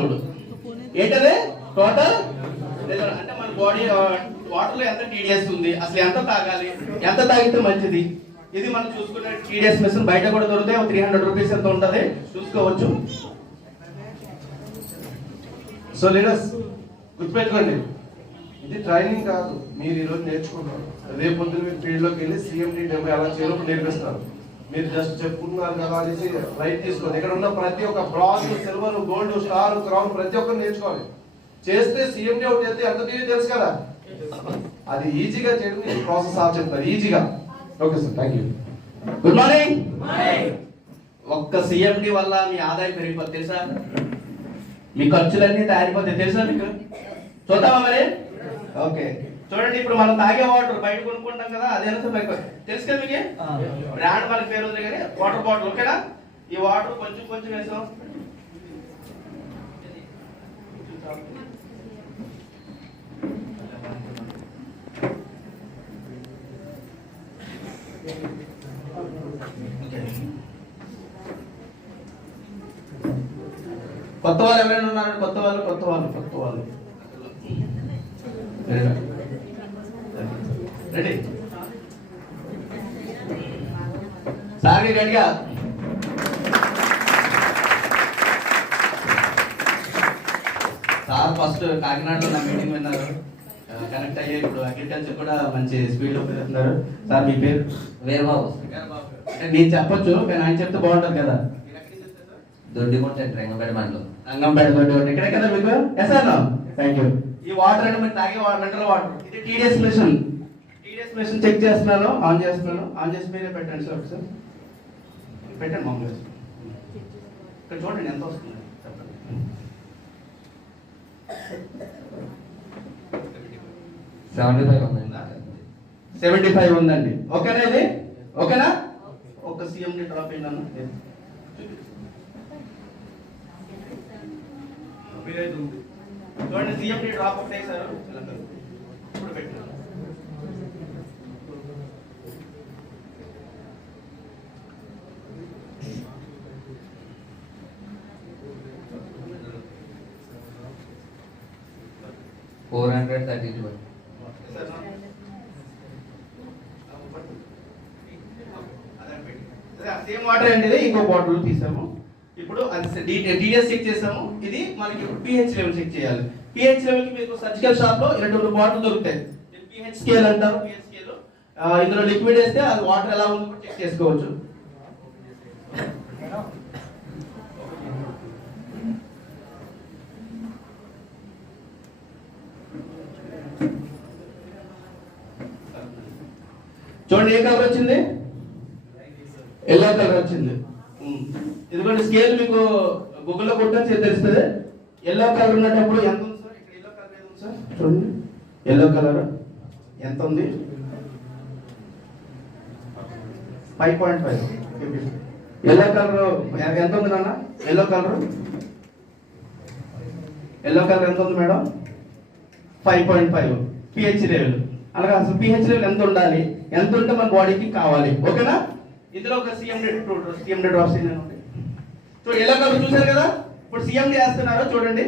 Allowed. ఏంటది total అంటే మన బాడీ వాటర్లో ఎంత టీడీఎస్ ఉంది, అసలు ఎంత తాగాలి, ఎంత తాగితే మంచిది, ఇది మనం చూసుకునే టీడీఎస్ మెషిన్ బయట కూడా దొరుకుతాయి. 300 రూపీస్ ఎంత ఉంటుంది చూసుకోవచ్చు. సో లీడర్స్ గుర్తుపెట్టుకోండి, ఇది ట్రైనింగ్ కాదు, మీరు ఈరోజు నేర్చుకుంటారు. రేపు పొద్దున మీరు ఫీల్డ్లోకి వెళ్ళి CMD డెమో ఎలా చేయాలో నేర్పిస్తారు. మీరు జస్ట్ చెప్పుకుంటున్నారు కదా అనేసి రైట్ తీసుకోండి. ఇక్కడ ఉన్న ప్రతి ఒక్క bronze, silver, gold, star, crown ప్రతి ఒక్కరు నేర్చుకోవాలి. చేస్తే CMD అవుట్ చేస్తే ఎంత టీవీ తెలుసు కదా, అది ఈజీగా చేయడం ఈ ప్రాసెస్ ఆఫ్ చెప్తారు ఈజీగా. Okay sir, thank you. Good morning. ఒక్క CMD వల్ల మీ ఆదాయం పెరిగిపోతుంది తెలుసా, మీ ఖర్చులన్నీ తయారైపోతాయి తెలుసా మీకు. చూద్దామా మరి? ఓకే చూడండి, ఇప్పుడు మనం తాగే వాటర్ బయట కొనుక్కుంటాం కదా, అదేనా తెలుసు కదా మీకు. బ్రాండ్ మన పేరు ఉంది కానీ వాటర్ బాటిల్ ఓకేనా. ఈ వాటర్ కొంచెం కొంచెం వేసాం. కొత్త వాళ్ళు ఎవరైనా ఉన్నారు? కొత్త వాళ్ళు రెడీ సార్ రెడీగా. సార్ ఫస్ట్ కాకినాడలో నా మీటింగ్ విన్నారు, కనెక్ట్ అయ్యి ఇప్పుడు అగ్రికల్చర్ కూడా మంచి స్పీడ్ లో పెరుగుతున్నారు. సార్ మీ పేరు? వీరబాబు. అంటే నేను చెప్పొచ్చు కానీ ఆయన చెప్తే బాగుంటుంది కదా. దొడ్డిగుంట రంగంపేట మండలం. రంగంపేట దొడ్డిగుంట ఇక్కడే కదా మీకు. Yes sir, thank you. ఈ వాటర్ అంటే మీరు తాగే మినరల్ వాటర్. ఇది టీడీఎస్ మెషిన్ చెక్ చేస్తున్నాను, ఆన్ చేస్తున్నాను. ఆన్ చేసి మీరే పెట్టండి సార్. ఒకసారి పెట్టండి మామూలుగా. ఇక్కడ చూడండి ఎంత వస్తుంది చెప్పండి. 75 ఉందండి. ఓకేనా ఇది? ఓకేనా? ఒక CMD డ్రాప్ అయినాను. చూడండి CMD డ్రాప్ ఒకటే సార్. ఇప్పుడు పెట్టాను. సేమ్ వాటర్ అండి, ఇంకో బాటిల్ తీసాము. ఇప్పుడు టీడీఎస్ చెక్ చేసాము. ఇది మనకి pH లెవెల్ చెక్ చేయాలి. pH లెవెల్ కి మీకు సర్జికల్ షాప్ లో 2 బాటిల్ దొరుకుతాయి. pH స్కేల్ అంటారు. pH స్కేల్ ఇందులో లిక్విడ్ వేస్తే అది వాటర్ ఎలా ఉందో చెక్ చేసుకోవచ్చు. చూడండి ఏ కలర్ వచ్చింది? ఎల్లో కలర్ వచ్చింది. ఎందుకంటే స్కేల్ మీకు గూగుల్లో కొట్టని తెలుస్తుంది. ఎల్లో కలర్ ఉన్నప్పుడు ఎంత ఉంది సార్? ఇక్కడ ఎల్లో కలర్ ఉంది సార్, చూడండి ఎల్లో కలర్ ఎంత ఉంది? 5.5. ఎల్లో కలర్ ఎంత ఉంది నాన్న? ఎల్లో కలర్ ఎంత ఉంది మేడం? 5.5 pH level. అలాగే అసలు pH లెవెల్ ఎంత ఉండాలి, ఎంత ఉంటే మన బాడీకి కావాలి. ఓకేనా? ఇందులో ఒక CMD డ్రాప్స్ చూడండి. ఎల్లో కలర్ చూసారు కదా. ఇప్పుడు CMD వేస్తున్నారు చూడండి.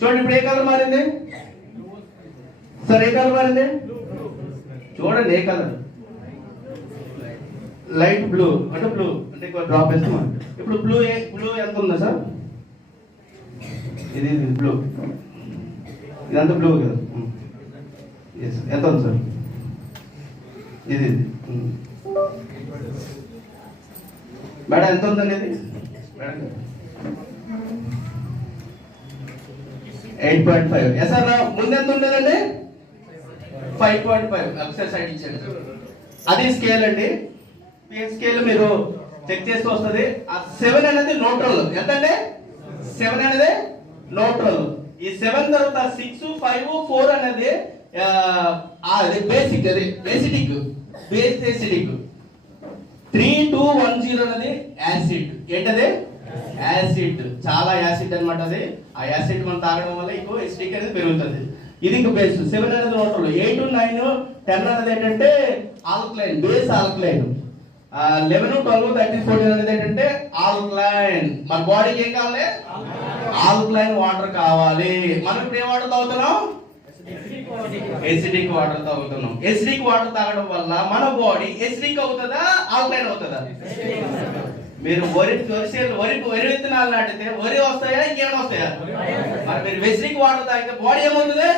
చూడండి ఇప్పుడు ఏ కలర్ మారింది సార్? ఏ కలర్ మారింది చూడండి. ఏ కలర్? లైట్ బ్లూ అంటే డ్రాప్ వేస్తాం. ఇప్పుడు బ్లూ ఎంత ఉందా సార్? ఇది బ్లూ, ఇదంతా బ్లూ కదా. ఎంత ఉంది సార్? ఇది మేడం ఎంత ఉందండి? ఇది 8.5. సార్ ముందు ఎంత ఉండేదండి? 5.5. ఒకసారి సైడ్ ఇచ్చాడు. అది స్కేల్ అండి. pH స్కేల్ మీరు చెక్ చేస్తూ వస్తుంది. ఆ 7 అనేది న్యూట్రల్. ఎంత అండి? 7 అనేది న్యూట్రల్. ఈ 7 తర్వాత 6, 5, 4 అనేది బేసిక్. అది బేసిక్ 3210 అనేది యాసిడ్. ఏంటది? యాసిడ్. చాలా యాసిడ్ అన్నమాట. అది ఆ యాసిడ్ మనం తాగడం వల్ల ఎక్కువ ఎసిడిక్ అనేది పెరుగుతుంది. ఇది ఇంక బేస్. 7 అనేది న్యూట్రల్. 8, 9, 10 అనేది ఏంటంటే ఆల్కలైన్, బేస్ ఆల్కలైన్. 11, 12, 13, 14 అనేది ఏంటంటే ఆల్కలైన్. మన బాడీకి ఏం కావాలి? ఆల్కలైన్ వాటర్ కావాలి. మనం ఇప్పుడు ఏ వాటర్ తాగుతున్నాం? ఎసిడిక్ వాటర్ తాగుతున్నాం. ఎసిడిక్ వాటర్ తాగడం వల్ల మన బాడీ ఎసిడిక్ అవుతుందా, ఆల్కలైన్ అవుతుందా? మీరు వరి విత్తనాలు నాటితే వరి వస్తాయా, ఇంకేమైనా వస్తాయా? మరి మీరు ఎసిడిక్ వాటర్ తాగితే బాడీ ఏమవుతుంది?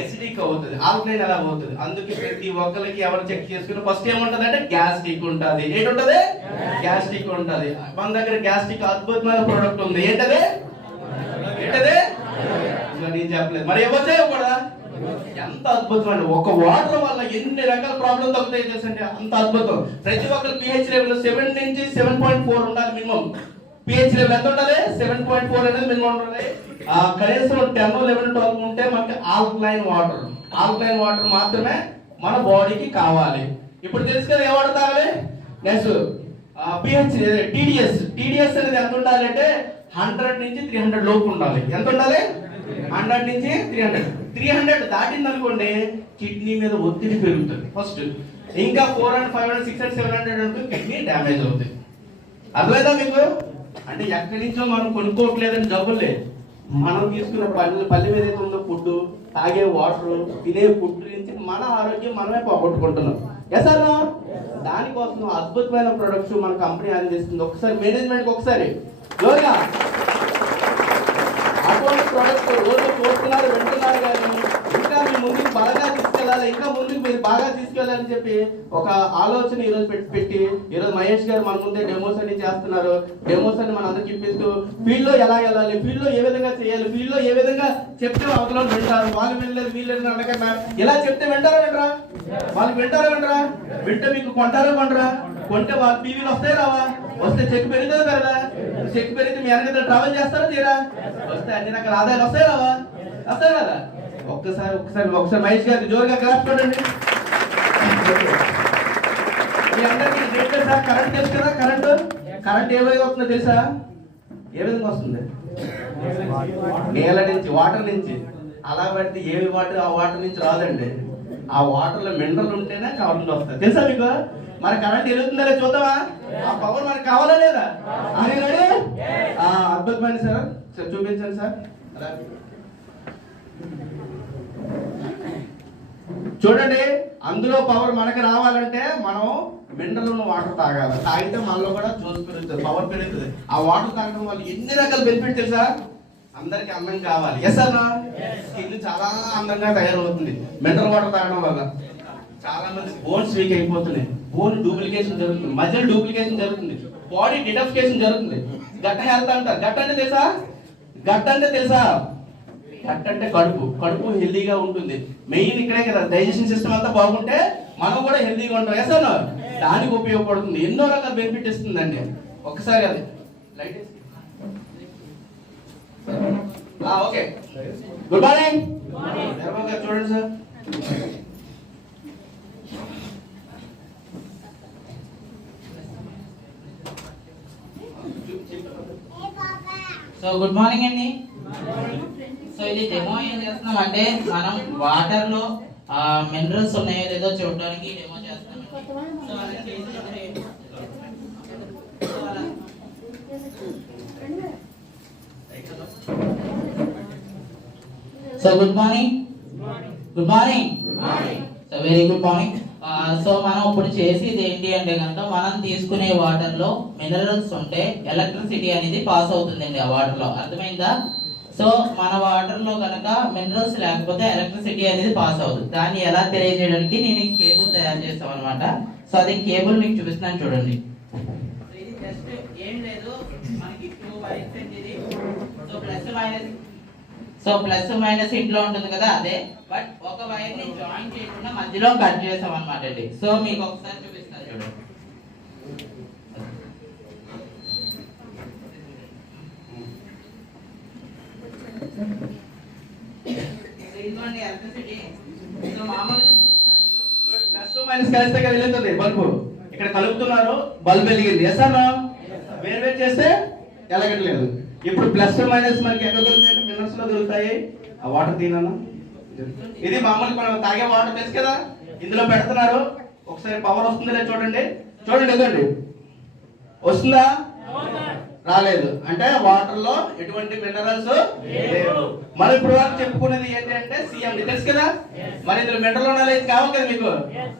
ఎసిడిక్ అవుతుంది. ఆల్కలైన్ ఎలా అవుతుంది? అందుకే ప్రతి ఒక్కరికి ఎవరు చెక్ చేసుకుని ఫస్ట్ ఏముంటది అంటే గ్యాస్ట్రిక్ ఉంటది. ఏంటుంటది? గ్యాస్ట్రిక్ ఉంటది. మన దగ్గర గ్యాస్ట్రిక్ అద్భుతమైన ప్రోడక్ట్ ఉంది. ఏంటది? నేను చెప్పలేదు. మరి ఏమొచ్చా ఇవ్వకూడదా? ఎంత అద్భుతమైన ఒక వాటర్ వల్ల ఎన్ని రకాల ప్రాబ్లమ్ తగ్గుతాయి తెలుసండి. అంత అద్భుతం. ప్రతి ఒక్కరు పిహెచ్ లెవెల్ 7 నుంచి 7.4 ఉండాలి మినిమం. పిహెచ్ లెవెల్ ఎంత ఉండాలి? 7.4 అనేది మినిమం ఉండాలి. కనీసం 10, 11, 12 ఉంటే మనకి ఆల్కలైన్ వాటర్ మాత్రమే మన బాడీకి కావాలి. ఇప్పుడు తెలుసు కదా ఏ వాటర్ తాగాలి. నెక్స్ట్ పిహెచ్ టీడీఎస్ అనేది ఎంత ఉండాలి అంటే 100 నుంచి 300 లోపు ఉండాలి. ఎంత ఉండాలి? 100 నుంచి 300 దాటింది అనుకోండి కిడ్నీ మీద ఒత్తిడి పెరుగుతుంది ఫస్ట్. ఇంకా 400, 500, 600, 700 అనుకో కిడ్నీ డ్యామేజ్ అవుతుంది. అర్థమైందా మీకు? అంటే ఎక్కడి నుంచో మనం కొనుక్కోవట్లేదని జబ్బులే. మనం తీసుకున్న పల్లె మీద అయితే ఉందో ఫుడ్, తాగే వాటర్, తినే ఫుడ్ నుంచి మన ఆరోగ్యం మనమే పోగొట్టుకుంటున్నాం. సార్ దానికోసం అద్భుతమైన ప్రొడక్ట్స్ మన కంపెనీ అందిస్తుంది. ఒకసారి మేనేజ్మెంట్కి ఒకసారి జోరుగా అటువంటి ప్రొడక్ట్ రోజు చూస్తున్నారు, వింటున్నారు, కానీ ఇంకా మీ ముందుకు బాగా తీసుకెళ్ళాలి, ఇంకా ముందుకు మీరు బాగా తీసుకెళ్ళాలని చెప్పి ఒక ఆలోచన ఈరోజు పెట్టి ఈరోజు మహేష్ గారు మన ముందే డెమోస్ అన్ని చేస్తున్నారు. డెమోస్ అని మన అందరికి ఇప్పిస్తూ ఫీల్డ్ లో ఎలా వెళ్ళాలి, ఫీల్డ్ లో ఏ విధంగా చేయాలి, ఫీల్డ్ లో ఏ విధంగా చెప్తే అవతల వింటారు. వాళ్ళు వినలేదు, వీళ్ళు అనకన్నా ఎలా చెప్తే వింటారా? వాళ్ళు వింటారా? వింటే మీకు కొంటారా? కొంటే వాళ్ళ పీవీలు వస్తాయి రావా? వస్తే చెక్ పెరుగుతుంది కదా. చెక్ పెరిగితే మీ వెనక ట్రావెల్ చేస్తారా తీరా? వస్తే అన్ని రకాల ఆదాయాలు వస్తాయి రావా? వస్తాయి కదా. ఒక్కసారి మహేష్ గారికి జోరుగా క్లాస్ చూడండి. మీ అందరికీ తెలుసా కరెంట్ తెలుసు కదా? కరెంట్ ఏ విధంగా వస్తుందో తెలుసా? ఏ విధంగా వస్తుంది? నేల నుంచి, వాటర్ నుంచి. అలా పడితే ఏ వాటర్ ఆ వాటర్ నుంచి రాదండి. ఆ వాటర్ లో మినరల్ ఉంటేనే కరెంట్ వస్తుంది. తెలుసా మీకు? మరి కరెంట్ వెలుగుతుందా లేదా చూద్దామా? ఆ పవర్ మనకి కావాలా లేదా? అని రెడీ? అద్భుతమైన సార్ చూపించండి సార్. చూడండి, అందులో పవర్ మనకి రావాలంటే మనం మినరల్ వాటర్ తాగాలి. తాగితే మనలో కూడా జ్యూస్ పెరుగుతుంది, పవర్ పెరుగుతుంది. ఆ వాటర్ తాగడం వల్ల ఎన్ని రకాల బెనిఫిట్ తెలుసా? అందరికి అందం కావాలి. ఎస్ అన్నా? స్కిన్ చాలా అందంగా తయారవుతుంది మినరల్ వాటర్ తాగడం వల్ల. చాలా మంది బోన్స్ వీక్ అయిపోతున్నాయి, బోన్ డూప్లికేషన్ జరుగుతుంది, మజిల్ డూప్లికేషన్ జరుగుతుంది, బాడీ డిటాక్సిఫికేషన్ జరుగుతుంది. గట్ హెల్త్ అంటారు. గట్ అంటే తెలుసా? గట్ అంటే కడుపు హెల్దీగా ఉంటుంది. మెయిన్ ఇక్కడే కదా, డైజెషన్ సిస్టమ్ అంతా బాగుంటే మనం కూడా హెల్దీగా ఉంటాం. ఎస్ అన్న? దానికి ఉపయోగపడుతుంది, ఎన్నో రకాల బెనిఫిట్ ఇస్తుందండి. ఒకసారి అది లైట్ ఓకే. గుడ్ మార్నింగ్ చూడండి సార్. సో గుడ్ మార్నింగ్ అండి. సో ఇది డెమో ఏం చేస్తున్నాం అంటే మనం వాటర్ లో మినరల్స్ ఉన్నాయో లేదో చూడడానికి డెమో చేస్తాం. So good morning. So very good morning. So మనం ఇప్పుడు చేసేది ఏంటి అంటే కనుక మనం తీసుకునే వాటర్ లో మినరల్స్ ఉంటే ఎలక్ట్రిసిటీ అనేది పాస్ అవుతుందండి ఆ వాటర్ లో. అర్థమైందా? సో మన వాటర్ లో కనుక మినరల్స్ లేకపోతే ఎలక్ట్రిసిటీ అనేది పాస్ అవుతుంది. దాన్ని ఎలా తెలియజేయడానికి నేను కేబుల్ తయారు చేస్తాం అనమాట. సో అది కేబుల్ మీకు చూపిస్తున్నాను చూడండి. ఇది జస్ట్ ఏం లేదు, మనకి 2 వైర్స్ ఇది. సో ప్లస్ మైనస్ ఇంట్లో ఉంటుంది కదా అదే, బట్ ఒక వైర్ ని జాయిన్ చేయకుండా మధ్యలో కట్ చేసాం అనమాట అండి. సో మీకు ఒకసారి చూపిస్తాను చూడండి. ఇదిగోండి ఎలక్ట్రిసిటీ. సో మామూలుగా చూస్తున్నారు మీరు, ప్లస్ మైనస్ కలిస్తే కదా వెలుగుతుంది బల్బు. ఇక్కడ కలుపుతున్నారు, బల్బ్ వెలిగింది. ఎస్ అన్నా? వేరు చేస్తే ఎలగట్లేదు. ఇప్పుడు ప్లస్ మైనస్ మనకి ఎక్కడ దొరుకుతాయి? మినరల్స్ లో దొరుకుతాయి. ఆ వాటర్ తీనా? ఇది మామూలుగా మనం తాగే వాటర్ తెలుసు కదా, ఇందులో పెడుతున్నారు. ఒకసారి పవర్ వస్తుంది లేదా చూడండి. చూడండి ఎదండి వస్తుందా? రాలేదు. అంటే వాటర్ లో ఎటువంటి మినరల్స్ లేవు. మనం ఇప్పుడు వరకు చెప్పుకునేది ఏంటి అంటే సిఎండి తెలుసు కదా. మరి ఇందులో మినరల్ ఉండాలి, ఇది కావాలి కదా మీకు.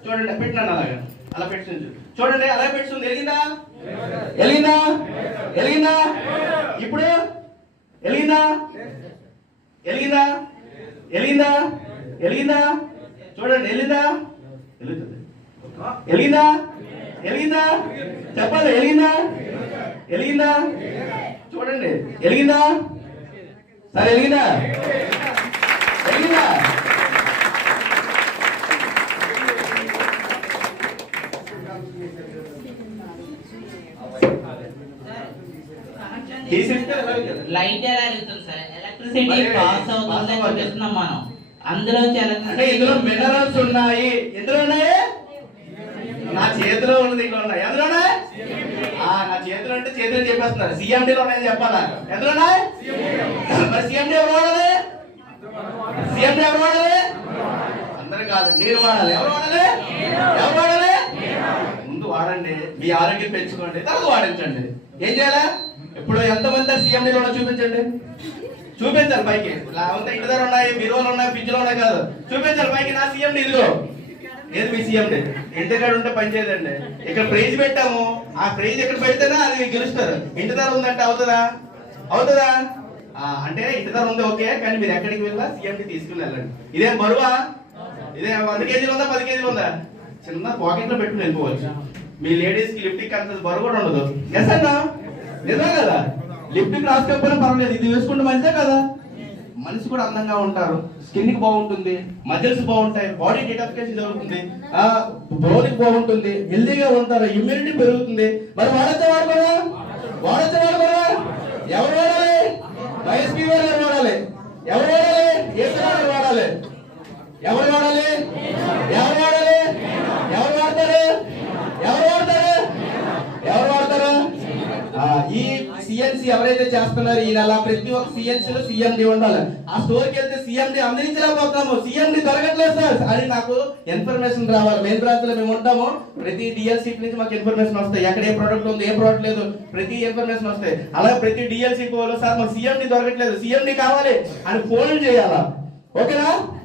చూడండి పెట్టినాను అలాగా, అలా పెట్టించు. చూడండి అలా పెట్టుకుంది. వెలిగిందా? వెలిగిందా? వెలిగిందా? ఇప్పుడు వెలిగిందా? వెలిగిందా? వెలిగిందా? వెలిగిందా? చూడండి వెలిగిందా? వెలుగుతుంది. వెలిగిందా? వెలిగిందా? చెప్పాలి. వెలిగిందా? వెలిగిందా? చూడండి వెలిగిందా? సరే వెలిగిందా? వెలిగిందా? తీసేస్తే వెలగదు. లైట్ ఎలా వెళ్తుంది సార్? ఎలక్ట్రిసిటీ మరి పాస్ అవుతుంది పాస్ చూపిస్తున్నాం మనం. అందులో అంటే ఇందులో మినరల్స్ ఉన్నాయి. ఎందులో ఉన్నాయి? నా చేతిలో ఉన్నది ఇంట్లో ఉన్నాయి. ఎందులో ఉన్నాయి? నా చేతిలో అంటే చేతిలో చెప్పేస్తున్నారు. సిఎండిలో ఉన్నాయని చెప్పాలా? ఎందులో ఉన్నాయి? మరి సిఎండి ఎవరు వాడాలి? సిఎండి ఎవరు వాడాలి? అందరూ కాదు, మీరు వాడాలి. ఎవరు వాడాలి? ఎవరు వాడాలి? ముందు వాడండి, మీ ఆరోగ్యం పెంచుకోండి, తర్వాత వాడించండి. ఏం చేయాలా? ఇప్పుడు ఎంతమంది సిఎండిలో చూపించండి. చూపించాలి పైకి. లేకపోతే ఇంటి దగ్గర ఉన్నాయి, బీరువాలు ఉన్నాయి, ఫ్రిడ్జ్లో ఉన్నాయి కాదు. చూపించాలి పైకి, నా సిఎండి ఇదిగో. ఏది మీ సిఎండి? ఇంటి దగ్గర ఉంటే పని చేయదండి. ఇక్కడ ప్రైజ్ పెట్టాము, ఆ ప్రైజ్ ఎక్కడ పెడితేనే అది గెలుస్తారు. ఇంటి దగ్గర ఉందంటే అవుతుందా? అవుతుందా? అంటే ఇంటి దగ్గర ఉంది ఓకే, కానీ మీరు ఎక్కడికి వెళ్ళా సిఎండి తీసుకుని వెళ్ళండి. ఇదేం బరువా? ఇదే 100 కేజీలు ఉందా, 10 కేజీలు ఉందా? చిన్న పాకెట్ లో పెట్టుకుని వెళ్ళిపోవచ్చు. మీ లేడీస్ కి లిఫ్ట్ అంత బరువు కూడా ఉండదు. ఎస్ అన్నా, నిజమే కదా. లిఫ్ట్ రాసుకోకపోయినా పర్వాలేదు, ఇది వేసుకుంటే మంచిదే కదా. మనిషి కూడా అందంగా ఉంటారు, స్కిన్ కి బాగుంటుంది, మజిల్స్ బాగుంటాయి, బాడీ డిటాక్సిఫికేషన్ జరుగుతుంది, బ్రోనికి బాగుంటుంది, హెల్దీగా ఉంటారు, ఇమ్యూనిటీ పెరుగుతుంది. మరి వాడచ్చా వాడుకోరా? వాడచ్చా వాడుకోరా? ఎవరు వాడాలి? వైఎస్పీ గారు వాడాలి. ఎవరు వాడాలి? ఏసీ గారు వాడాలి. ఎవరు వాడాలి? ఎవరు వాడాలి? ఎవరు వాడతారు? ఎవరు వాడతారు? ఎవరు వాడతారు? ఈ సిఎన్సి ఎవరైతే చేస్తున్నారో ఈ నెల ప్రతి ఒక్క సిఎన్సీలో సిఎండి ఉండాలి. ఆ స్టోర్కి వెళ్తే సిఎండి అందించలేకపోతున్నాము, సిఎండి దొరకట్లేదు సార్ అని నాకు ఇన్ఫర్మేషన్ రావాలి. మెయిన్ బ్రాంచ్ లో మేము ఉంటాము, ప్రతి డిఎల్సీ నుంచి మాకు ఇన్ఫర్మేషన్ వస్తాయి. ఎక్కడ ఏ ప్రోడక్ట్ ఉంది, ఏ ప్రోడక్ట్ లేదు, ప్రతి ఇన్ఫర్మేషన్ వస్తాయి. అలాగే ప్రతి డిఎల్సీ సార్ మాకు సిఎండి దొరకట్లేదు, సిఎండి కావాలి అని ఫోన్ చేయాలా? ఓకేనా?